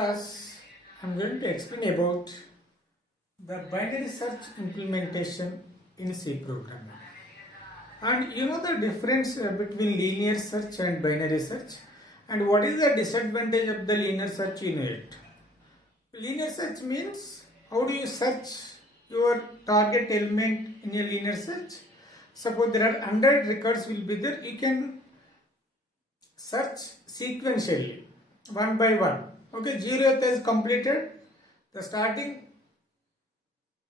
class, I'm going to explain about the binary search implementation in C programming. And you know the difference between linear search and binary search, and what is the disadvantage of the linear search, you know it. Linear search means how do you search your target element in a linear search. Suppose there are 100 records will be there, you can search sequentially one by one. Okay, 0th is completed, the starting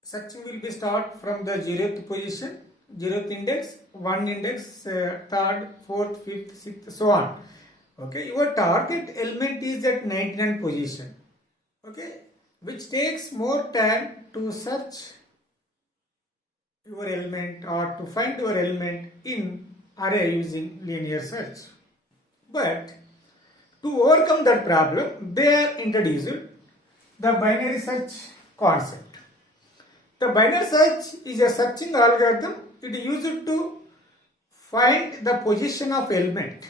searching will be start from the 0th position, 0th index, 1 index, 3rd, 4th, 5th, 6th, so on. Okay, your target element is at 99 position. Okay, which takes more time to search your element or to find your element in array using linear search. But to overcome that problem, they are introduced the binary search concept. The binary search is a searching algorithm. It is used to find the position of element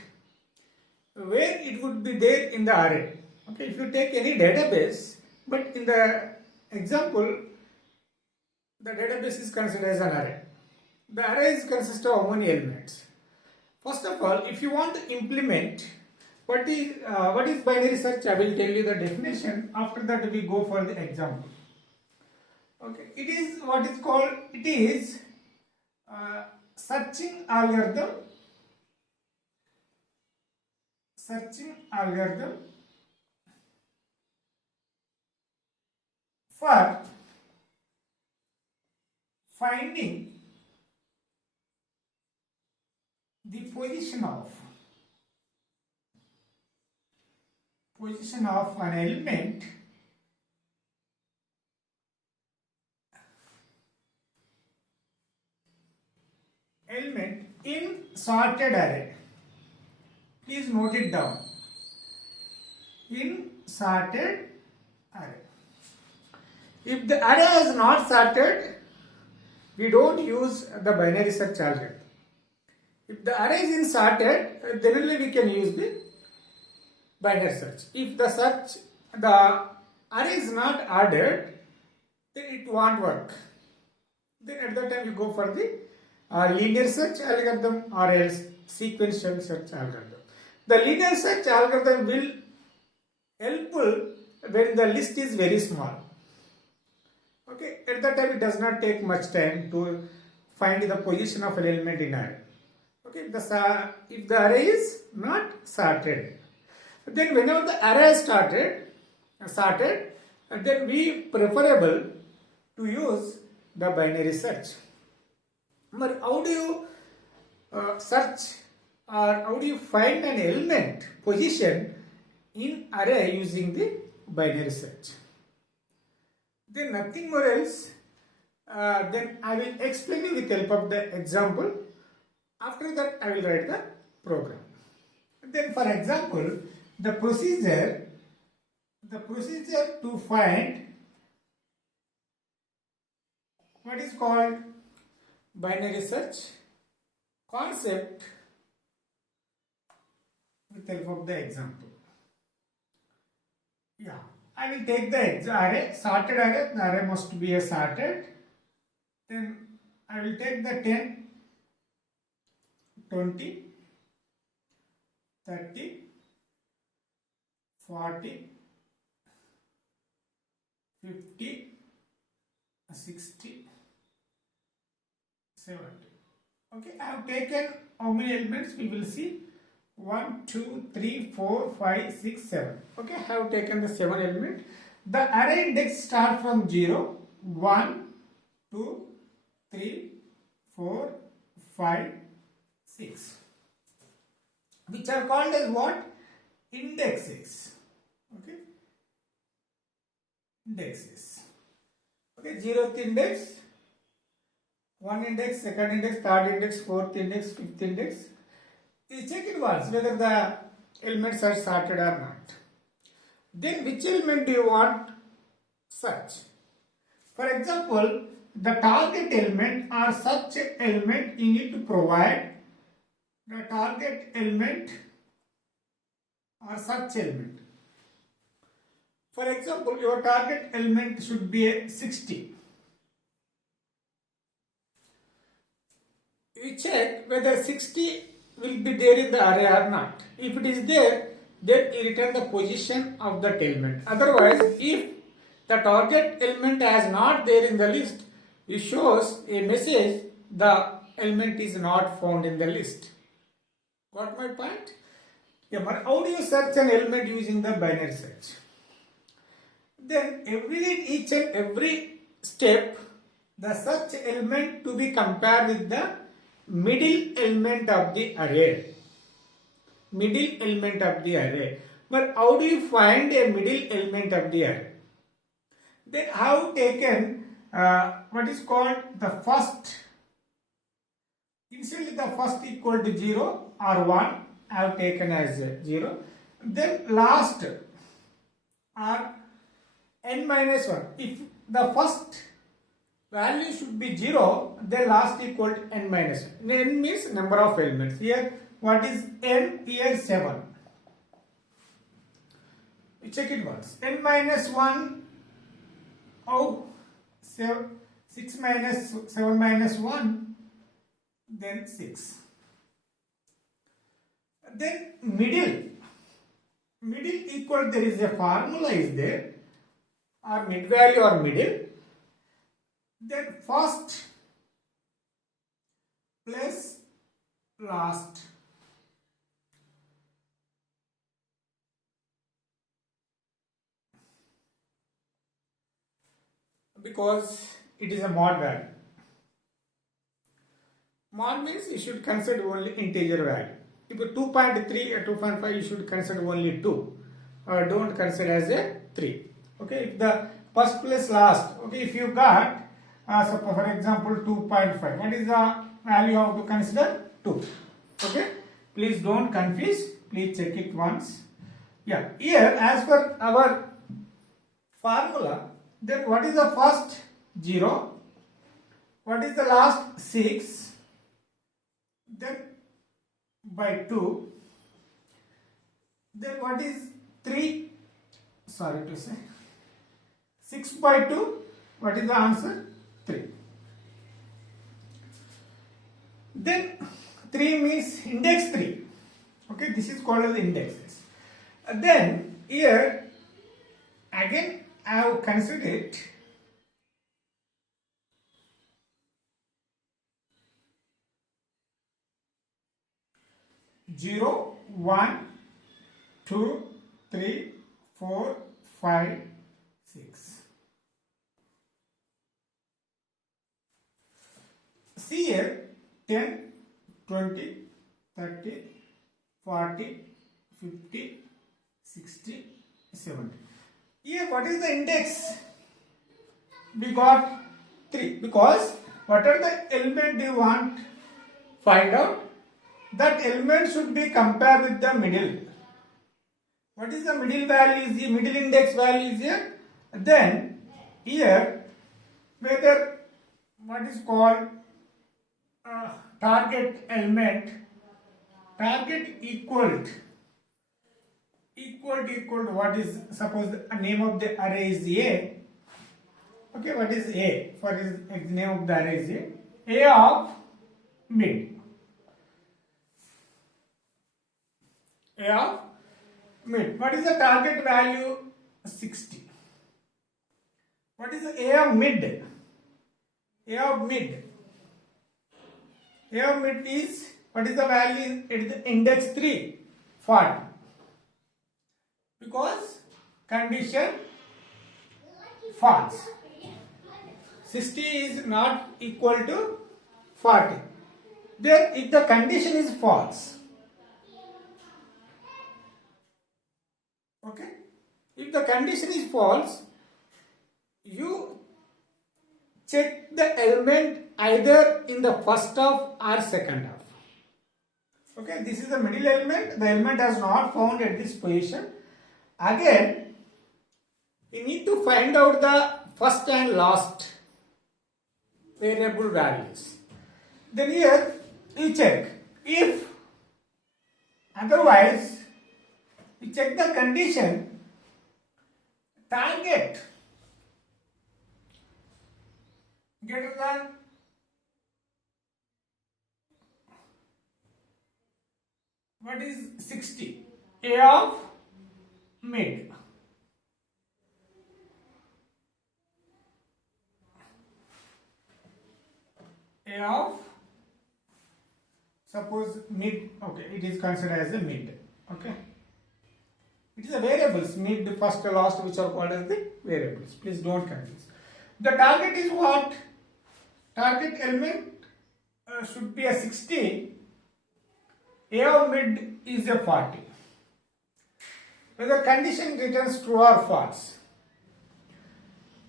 where it would be there in the array. Okay, if you take any database, but in the example, the database is considered as an array. The array is consists of how many elements? First of all, if you want to implement what is binary search, I will tell you the definition. After that, we go for the example. Okay, it is what is called. It is searching algorithm. Searching algorithm for finding the position of an element in sorted array. Please note it down. In sorted array. If the array is not sorted, we don't use the binary search algorithm. If the array is in sorted, then only we can use the binary search. If the array is not ordered, then it won't work. Then at that time you go for the linear search algorithm or else sequential search algorithm. The linear search algorithm will helpful when the list is very small. Okay, at that time it does not take much time to find the position of an element in array. Okay, if the array is not sorted, then whenever the array is sorted, then we preferable to use the binary search. But how do you search or how do you find an element position in array using the binary search? Then nothing more else. Then I will explain you with help of the example. After that, I will write the program. Then, for example, the procedure to find what is called binary search concept with help of the example. Yeah, I will take the array, sorted array. The array must be a sorted. Then I will take the 10, 20, 30, 40, 50, 60, 70. Okay, I have taken how many elements? We will see 1, 2, 3, 4, 5, 6, 7. Okay, I have taken the 7 elements. The array index start from 0, 1, 2, 3, 4, 5, 6, which are called as what? Indexes. Okay, indexes. Okay, 0th index, 1 index, 2nd index, 3rd index, 4th index, 5th index. You check it once whether the elements are sorted or not. Then which element do you want search? For example, the target element or such element you need to provide the target element or search element. For example, your target element should be a 60. You check whether 60 will be there in the array or not. If it is there, then you return the position of that element. Otherwise, if the target element is not there in the list, it shows a message the element is not found in the list. Got my point? Yeah, but how do you search an element using the binary search? Then each and every step, the search element to be compared with the middle element of the array. Middle element of the array. But how do you find a middle element of the array? Then I have taken what is called the first. Initially the first equal to 0 or 1 I have taken as 0. Then last are n minus 1. If the first value should be 0, then last equal to n minus 1. N means number of elements. Here what is n? Here 7. You check it once. N minus 1, oh, 6 minus 7 minus 1, then 6. Then middle equal, there is a formula is there, or mid value or middle. Then first plus last. Because it is a mod value. Mod means you should consider only integer value. If you 2.3 or 2.5, you should consider only 2. Or don't consider as a 3. Okay, if the first plus last, okay, if you got, so for example 2.5, what is the value you have to consider? 2. Okay, please don't confuse, please check it once. Yeah, here as per our formula, then what is the first? 0. What is the last? 6. Then by 2. Then what is 3? Sorry to say. 6 by 2. What is the answer? 3. Then 3 means index 3. Okay, this is called as the indexes. Then here again I have considered 0, 1, 2, 3, 4, 5, 6. See here 10, 20, 30, 40, 50, 60, 70. Here what is the index? We got 3 because whatever the element you want find out, that element should be compared with the middle. What is the middle value? Is the middle index value is here. Then here whether what is called target element, target equal to what is, suppose the name of the array is A. Okay, what is A? For his name of the array is A. A of mid. A of mid. What is the target value? 60. What is the A of mid? A of mid. A of mid is, what is the value? It is the index 3, 40. Because condition false. 60 is not equal to 40. Then if the condition is false, okay, if the condition is false, you check the element either in the first half or second half. Okay, this is the middle element. The element has not found at this position. Again, you need to find out the first and last variable values. Then here you check. If otherwise, you check the condition target greater than what is 60, A of mid. A of, suppose mid, okay, it is considered as a mid, okay. It is a variables, mid, first, last, which are called as the variables. Please don't confuse. The target is what? Target element should be a 60. A of mid is a 40. Whether condition returns true or false.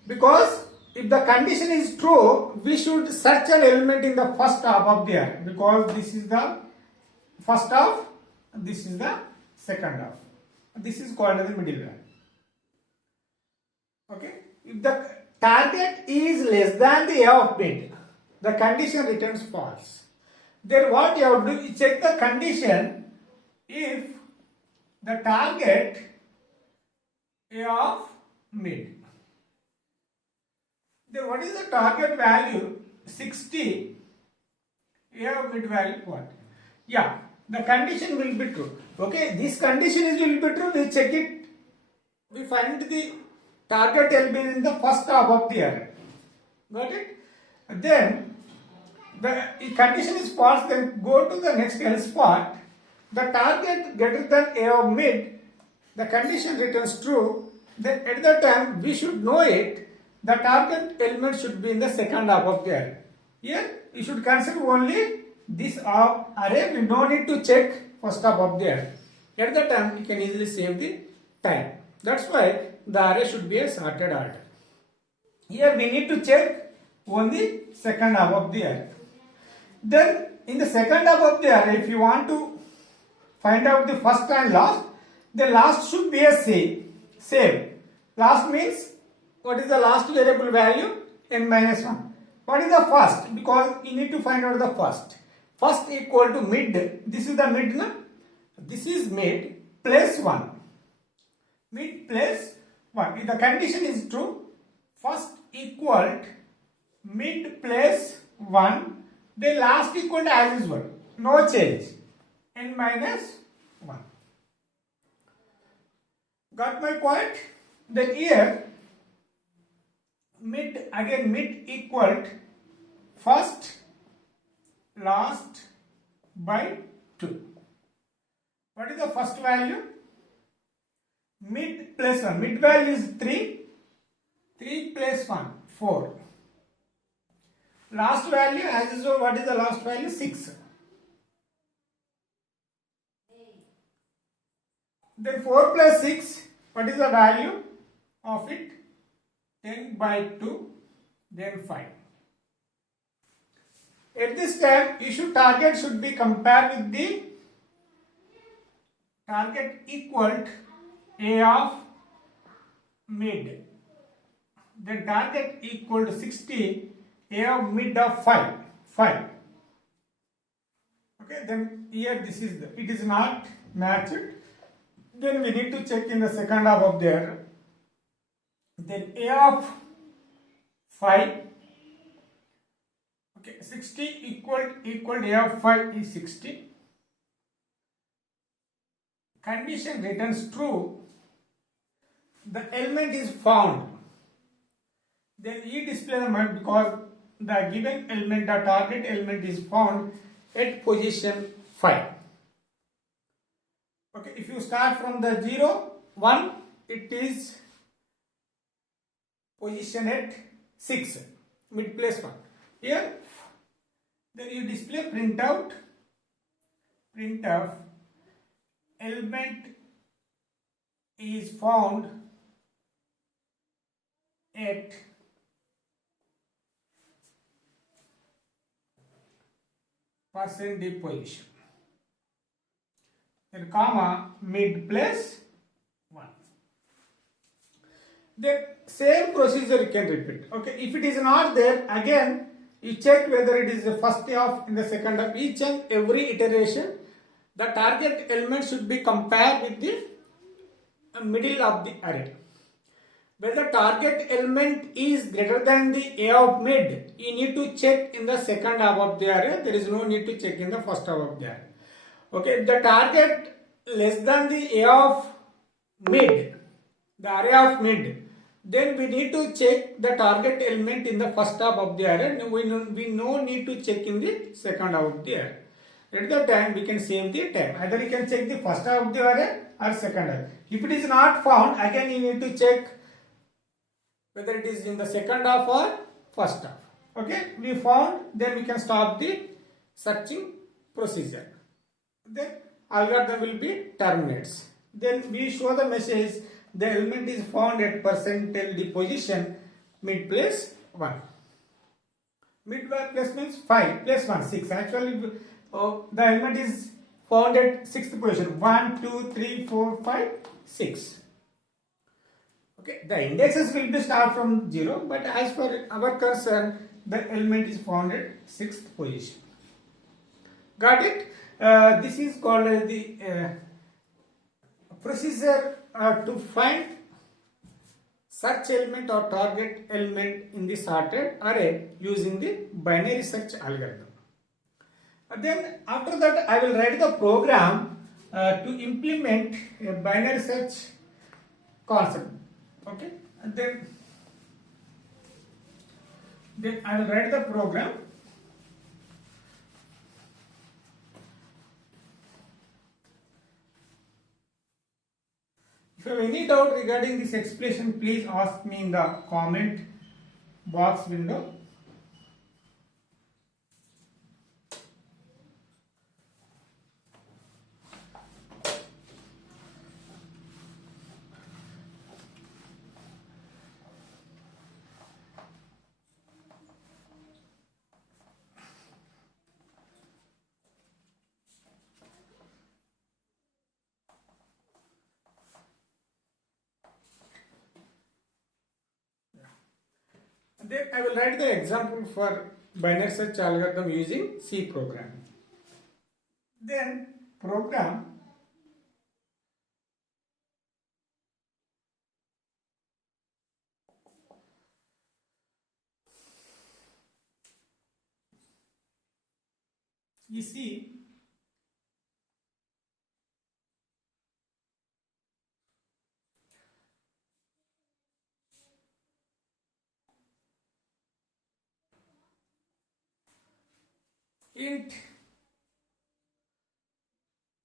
Because if the condition is true, we should search an element in the first half of the array. Because this is the first half, this is the second half. This is called as the middle value. Okay. If the target is less than the A of mid, the condition returns false. Then what you have to do, you check the condition if the target A of mid. Then what is the target value? 60. A of mid value what? Yeah, the condition will be true. Okay, this condition will be true. We check it. We find the target element in the first half of the array. Got it? Then the condition is false. Then go to the next else part. The target greater than A of mid. The condition returns true. Then at that time we should know it. The target element should be in the second half of the array. Here you should consider only this array. We don't need to check first half of the array. At that time you can easily save the time. That's why the array should be a sorted order. Here we need to check only second half of the array. Then in the second half of the array, if you want to find out the first and last, the last should be a same. Last means what is the last variable value? N minus 1. What is the first? Because you need to find out the first. First equal to mid. This is the mid. No? This is mid plus 1. Mid plus 1. If the condition is true, first equal mid plus 1. The last equal to as usual. No change. N minus 1. Got my point? Then here mid equal first last by 2. What is the first value? Mid plus 1. Mid value is 3. 3 plus 1, 4. Last value as usual, what is the last value? 6. Then 4 plus 6, what is the value of it? 10 by 2, then 5. At this time, target should be compared with the target equal A of mid. Then target equal to 60, A of mid of 5. Okay, then here this is it is not matched. Then we need to check in the second half of the array. Then A of 5. Okay, 60 equal A of 5 is 60. Condition returns true. The element is found. Then E display the mark because the given element, the target element is found at position 5. Okay, if you start from the 0, 1, it is position at 6, mid place 1. Here, then you display printf element is found at % position. Then comma mid plus 1. Then same procedure you can repeat. Okay, if it is not there, again you check whether it is the first half in the second half. Each and every iteration, the target element should be compared with the middle of the array. when the target element is greater than the A of mid, you need to check in the second half of the array. There is no need to check in the first half of the array. Okay, the target less than the A of mid, the array of mid, then we need to check the target element in the first half of the array. We no need to check in the second half of the array. At the time we can save the time. Either you can check the first half of the array or second half. If it is not found, again you need to check whether it is in the second half or first half. Okay, we found, then we can stop the searching procedure. Then algorithm will be terminates. Then we show the message the element is found at percentile position mid place 1. Mid place means 5 plus 1 6. Actually the element is found at 6th position 1 2 3 4 5 6. Okay, the indexes will be start from 0, but as per our concern, the element is found at 6th position. Got it? This is called as the procedure to find search element or target element in the sorted array using the binary search algorithm. Then after that, I will write the program to implement a binary search concept. Okay, and then I will write the program. If you have any doubt regarding this explanation, please ask me in the comment box window. Then I will write the example for binary search algorithm using C programming. Then program you see int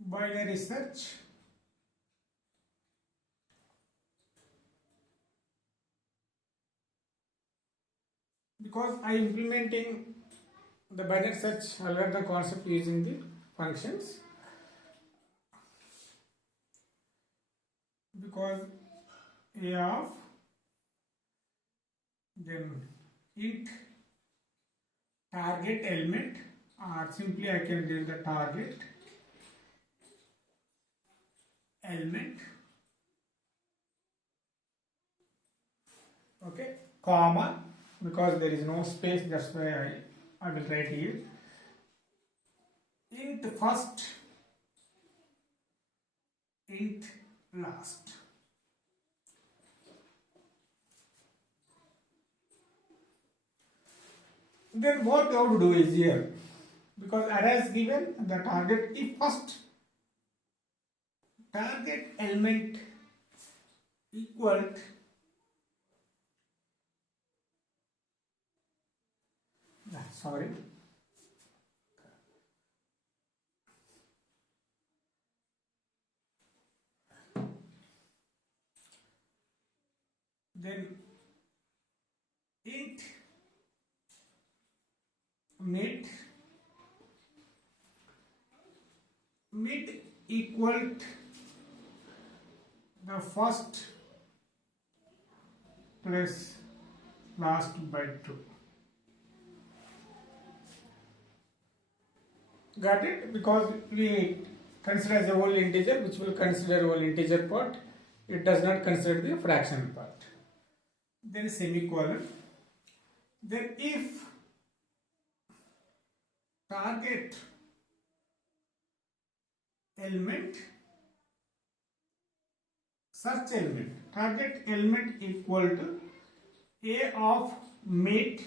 binary search because I am implementing the binary search algorithm concept using the functions, because A of then int target element, or simply I can do the target element, okay, comma, because there is no space, that's why I will write here int first, int last. Then what we have to do is here, because array is given, the target, if first target element equal sorry, then int mid equal the first plus last by 2. Got it? Because we consider as a whole integer, which will consider whole integer part, it does not consider the fraction part. Then semicolon. Then if target search element, target element equal to A of mid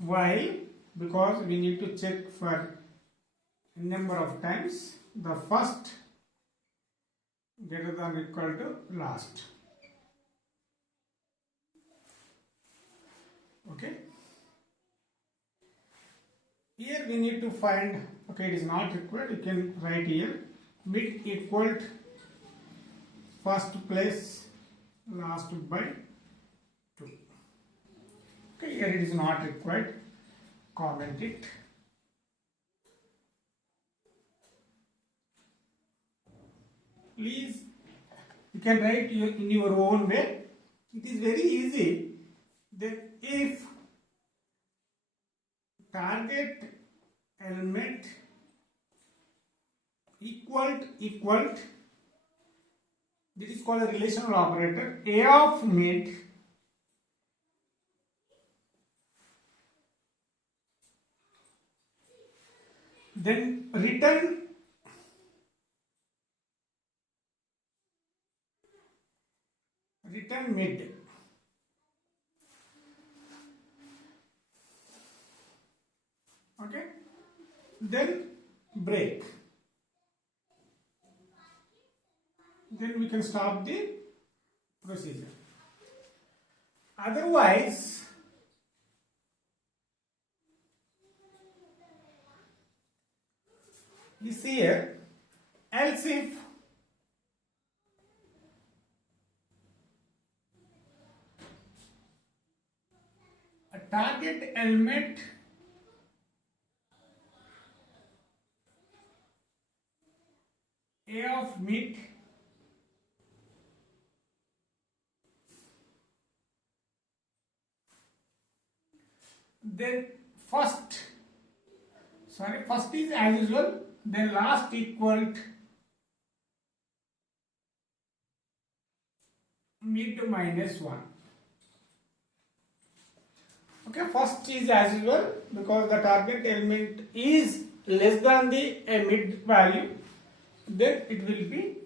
while, because we need to check for number of times, the first greater than or equal to last. Okay, here we need to find, okay, it is not required, you can write here mid equal to first place last by 2. Okay, here it is not required, comment it. Please, you can write in your own way. It is very easy that if target element equal to, this is called a relational operator, A of mid then return mid. Okay, then break, then we can stop the procedure. Otherwise, you see here, else if a target element A of mid then first is as usual, then last equal to mid minus 1. Okay, first is as usual because the target element is less than the mid value, then it will be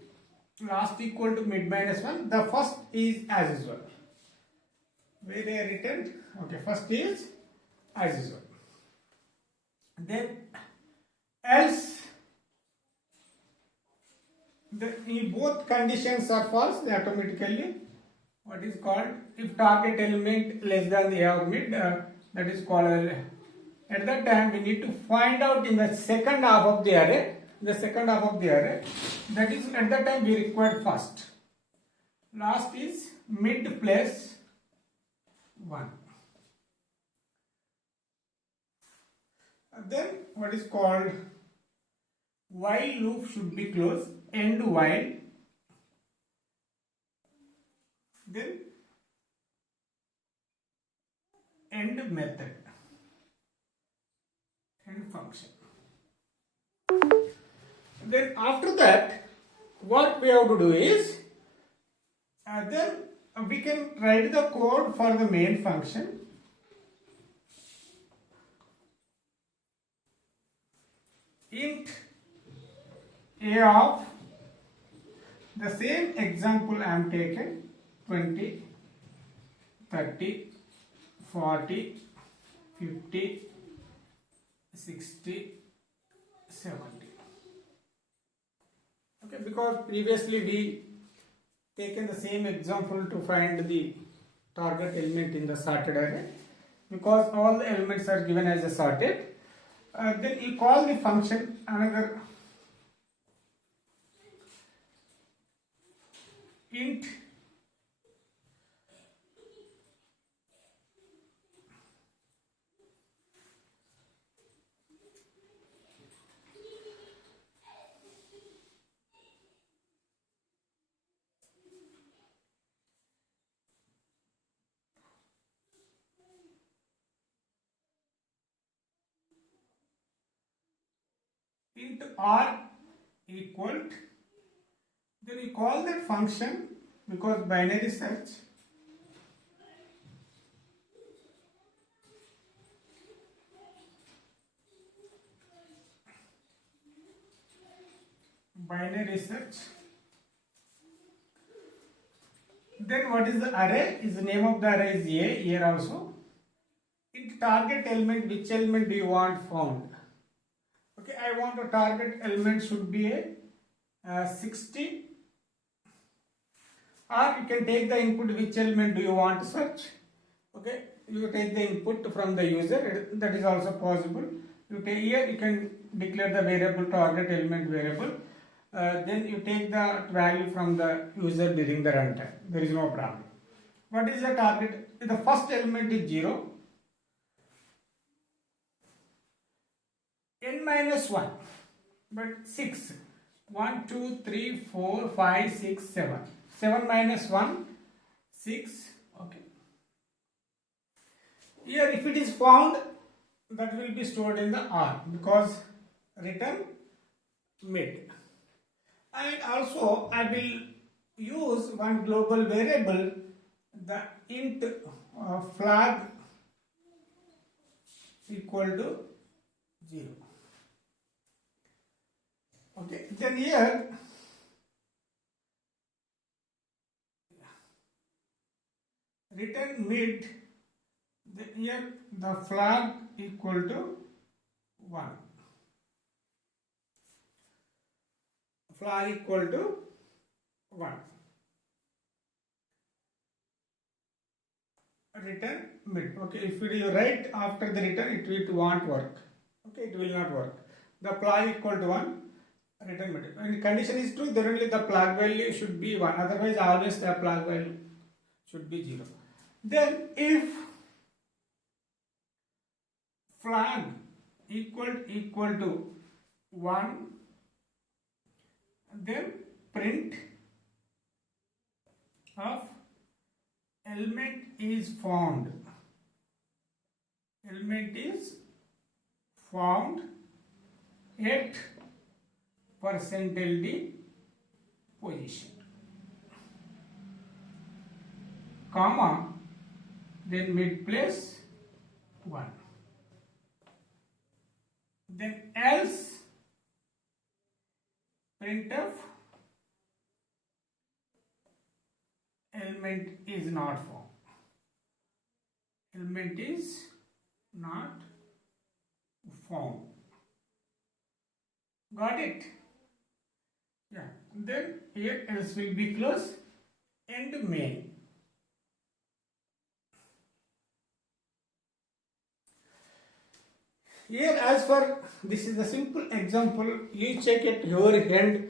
last equal to mid minus 1. The first is as usual. Where they are written, okay, first is as usual. Then else, if both conditions are false, they automatically, what is called, if target element less than the A of mid, that is called, at that time we need to find out in the second half of the array, that is at that time we require first. Last is mid plus 1. Then what is called while loop should be closed, end while, then end method, end function. Then after that, what we have to do is, then we can write the code for the main function. Int A of, the same example I am taken, 20, 30, 40, 50, 60, 70. Okay, because previously we taken the same example to find the target element in the sorted array, because all the elements are given as a sorted. Then you call the function another int r equal to Then we call that function, because binary search then what is the array? Is the name of the array is A here also. In target element, which element do you want found? Okay, I want a target element should be a 60, or you can take the input which element do you want to search. Okay, you take the input from the user, that is also possible. You take here, you can declare the variable target element variable. Then you take the value from the user during the runtime. There is no problem. What is the target? The first element is 0. N minus 1, but 6. 1, 2, 3, 4, 5, 6, 7. 7 minus 1, 6. Okay. Here, if it is found, that will be stored in the R, because return mid. And also I will use one global variable, the int flag equal to 0. Okay, then here return mid, then here the flag equal to 1. Flag equal to 1. Return mid. Okay, if you write after the return, it won't work. Okay, it will not work. The flag equal to 1, return mid. When the condition is true, then only the flag value should be 1. Otherwise, always the flag value should be 0. Then, if flag equal to 1, then print of element is found. Element is found at %LD position, comma, then mid place 1. Then else printf element is not found. Element is not found. Got it? Yeah. Then here else will be close, end main. Here, as for this is a simple example, you check at your end,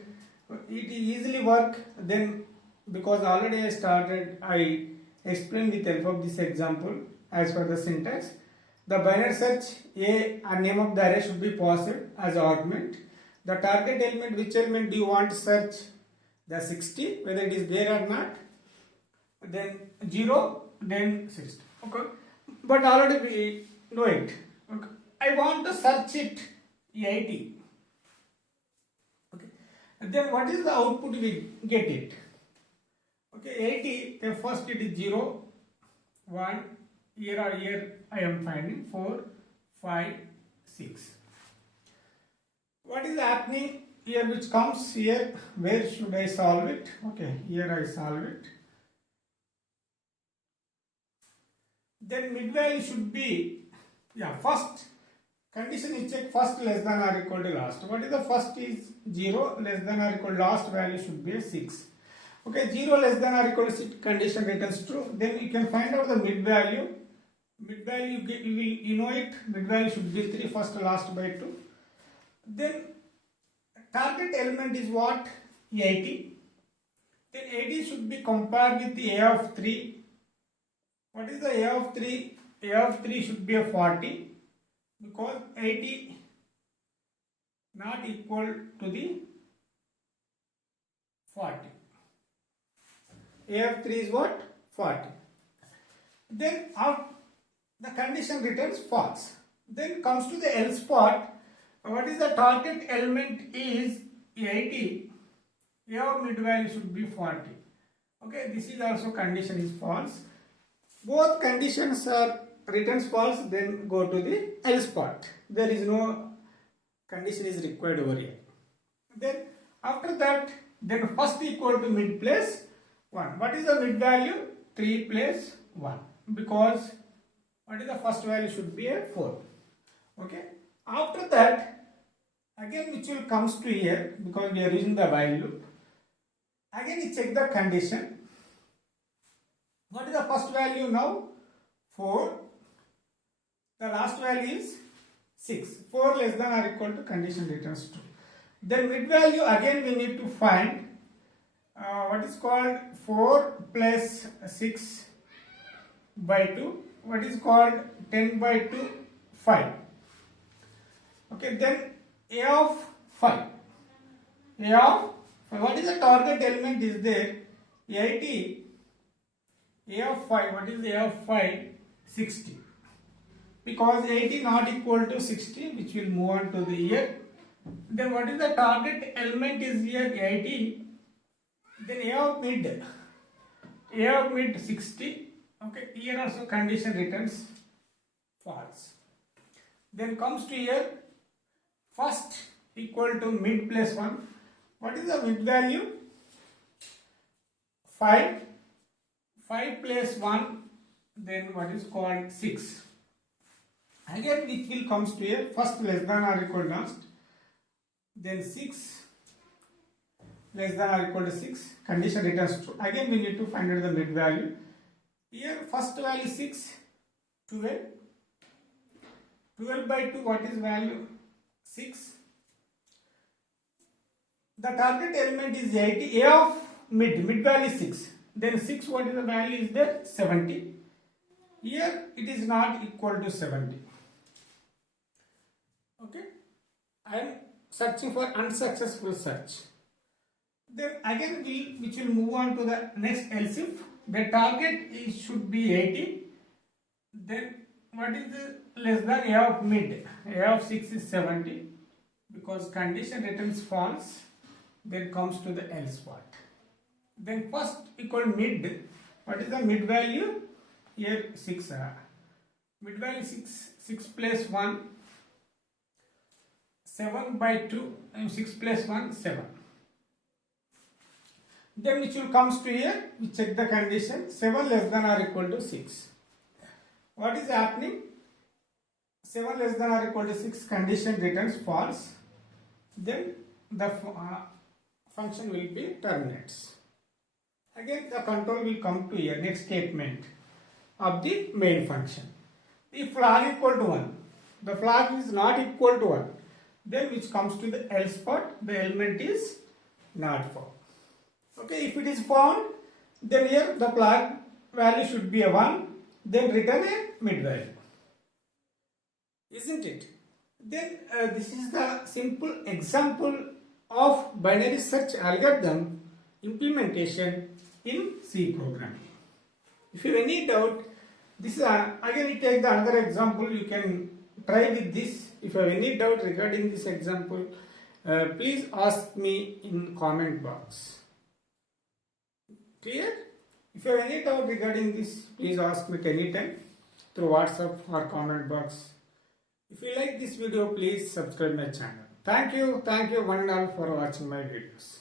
it easily work. Then, because already I started, I explained with help of this example. As for the syntax, the binary search, a name of the array should be passed as argument. The target element, which element do you want to search? The 60, whether it is there or not. Then 0, then 60. Okay, but already we know it. Okay, I want to search it 80. Okay, then what is the output we get it? Okay, 80, then first it is 0, 1, here I am finding 4, 5, 6. What is happening here, which comes here? Where should I solve it? Okay, here I solve it. Then mid value should be, first condition is check first less than or equal to last. What is the first is 0, less than or equal to last value should be 6. Okay, 0 less than or equal to 6 condition returns true. Then you can find out the mid value. Mid value you know it, mid value should be 3, first last by 2. Then target element is what? 80. Then 80 should be compared with the A of 3. What is the A of 3? A of 3 should be a 40, because 80 not equal to the 40. A of 3 is what? 40. Then the condition returns false. Then comes to the else part. What is the target element is 80. A of mid value should be 40. Okay, this is also condition is false. Both conditions are returns false, then go to the else part. There is no condition is required over here. Then after that, then first equal to mid plus 1. What is the mid value? 3 plus 1. Because what is the first value should be a 4. Okay. After that, again which will comes to here, because we are using the while loop. Again we check the condition. What is the first value now? 4. The last value is 6. 4 less than or equal to condition returns true. Then mid value again we need to find what is called 4 plus 6 by 2. What is called 10 by 2, 5. Okay, then A of 5. A of 5. What is the target element is there? 80. A of 5. What is A of 5? 60. Because 80 not equal to 60, which will move on to the here. Then what is the target element is here? 80. Then A of mid. A of mid 60. Okay, here also condition returns false. Then comes to here, first equal to mid plus 1. What is the mid value? 5. 5 plus 1, then what is called 6. Again which will comes to here, first less than or equal to last. Then 6 less than or equal to 6. Condition returns true. Again we need to find out the mid value. Here first value 6, 12. 12 by 2, what is value? 6. The target element is 80. A of mid value is 6. Then 6, what is the value is there? 70. Here it is not equal to 70. Okay. I am searching for unsuccessful search. Then again which will move on to the next else if. The target should be 80. Then what is the less than A of mid? A of 6 is 70. Because condition returns false. Then comes to the else part. Then first equal mid. What is the mid value? Here 6. Mid value 6. 6 plus 1. 7 by 2. And 6 plus 1. 7. Then which will comes to here, we check the condition, 7 less than or equal to 6. What is happening? 7 less than or equal to 6, condition returns false. Then the function will be terminates. Again the control will come to here, next statement of the main function. If flag equal to 1, the flag is not equal to 1, then which comes to the else part, the element is not found. Okay, if it is found, then here the flag value should be a 1, then return a mid value. Isn't it? Then this is the simple example of binary search algorithm implementation in C programming. If you have any doubt, this is again you take the another example, you can try with this. If you have any doubt regarding this example, please ask me in comment box. Clear? If you have any doubt regarding this, please ask me at any time through WhatsApp or comment box. If you like this video, please subscribe my channel. Thank you one and all for watching my videos.